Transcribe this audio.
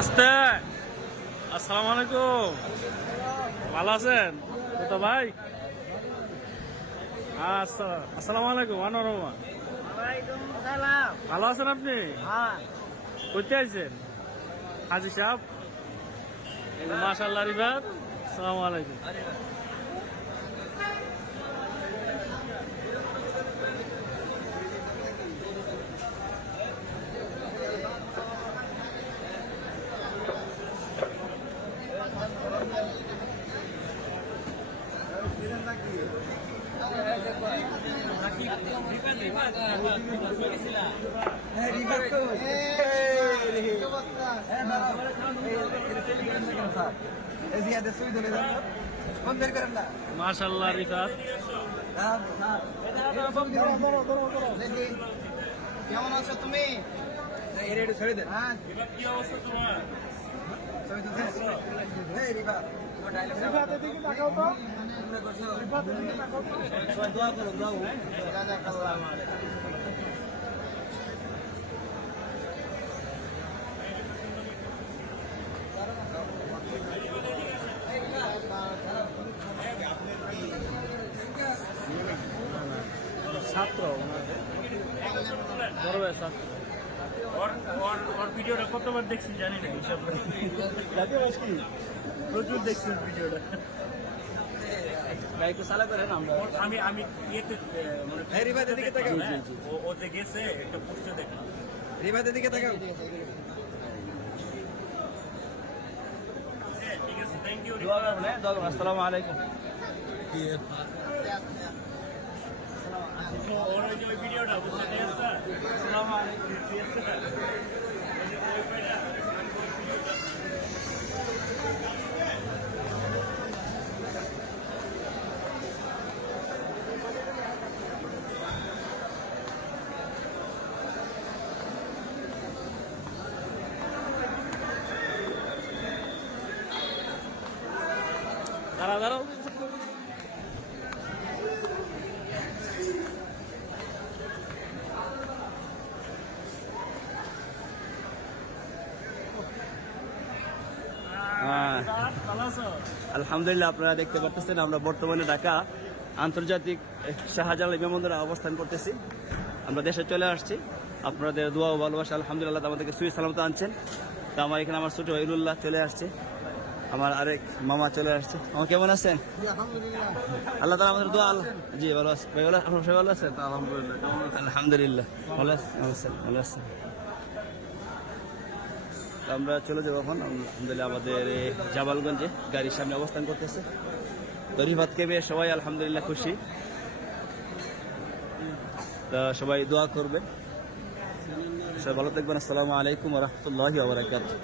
আস্তে। আসসালামু আলাইকুম, ভালো আছেন তো ভাই? আচ্ছা, আসসালামু আলাইকুম আনোয়ার রহমান। ভালো আছেন আপনি? করতে আইছেন হাজি সাহেব? মাশাআল্লাহ রিবাদ। আসসালামু আলাইকুম। মাশাআল্লাহ রিফাত। কেমন আছো তুমি? ছেড়ে দেন। হ্যাঁ, কি অবস্থা তোমার? ছাত্র বড় ভাই ছাত্র। ওর ভিডিওটা কতবার দেখছি জানি না, হিসাব প্রচুর দেখছি ভিডিওটা। একটু চালা করেন আমরা। আমি আমি ইয়েতে মানে রিবাদের দিকে তাকাও। ও যে গেছে একটা পোস্টে দেখলাম। রিবাদের দিকে তাকাও। ঠিক আছে, থ্যাংক ইউ। আসসালামু আলাইকুম। ওর ওই যে ওই ভিডিওটা বুঝতে পেরেছেন? আসসালামু আলাইকুম। দাঁড়া দাঁড়াও। আলহামদুলিল্লাহ, আপনারা দেখতে পাচ্ছেন আমরা বর্তমানে ঢাকা আন্তর্জাতিক শাহজালাল বিমানবন্দরে অবস্থান করতেছি। আমরা দেশে চলে আসছি। আপনাদের দোয়া ও ভালোবাসা আলহামদুলিল্লাহ আমাদেরকে সুই সালামত আনছেন। তো আমার এখানে আমার ছোট ইলুল্লাহ চলে আসছে, আমার আরেক মামা চলে আসছে। আমার কেমন আছেন? আল্লাহ তাআলা আমাদের দোয়া। জি ভালো আছি ভাই। আপনার সবাই ভালো আছেন? আলহামদুলিল্লাহ ভালো আছেন। ভালো আছেন। আমরা চলে যাবো এখন আলহামদুলিল্লাহ আমাদের জামালগঞ্জে গাড়ির সামনে অবস্থান করতেছে। তো রিফাতকে পেয়ে সবাই আলহামদুলিল্লাহ খুশি। তা সবাই দোয়া করবে, সবাই ভালো থাকবেন। আসসালামু আলাইকুম ওয়া রাহমাতুল্লাহি ওয়া বারাকাতুহু।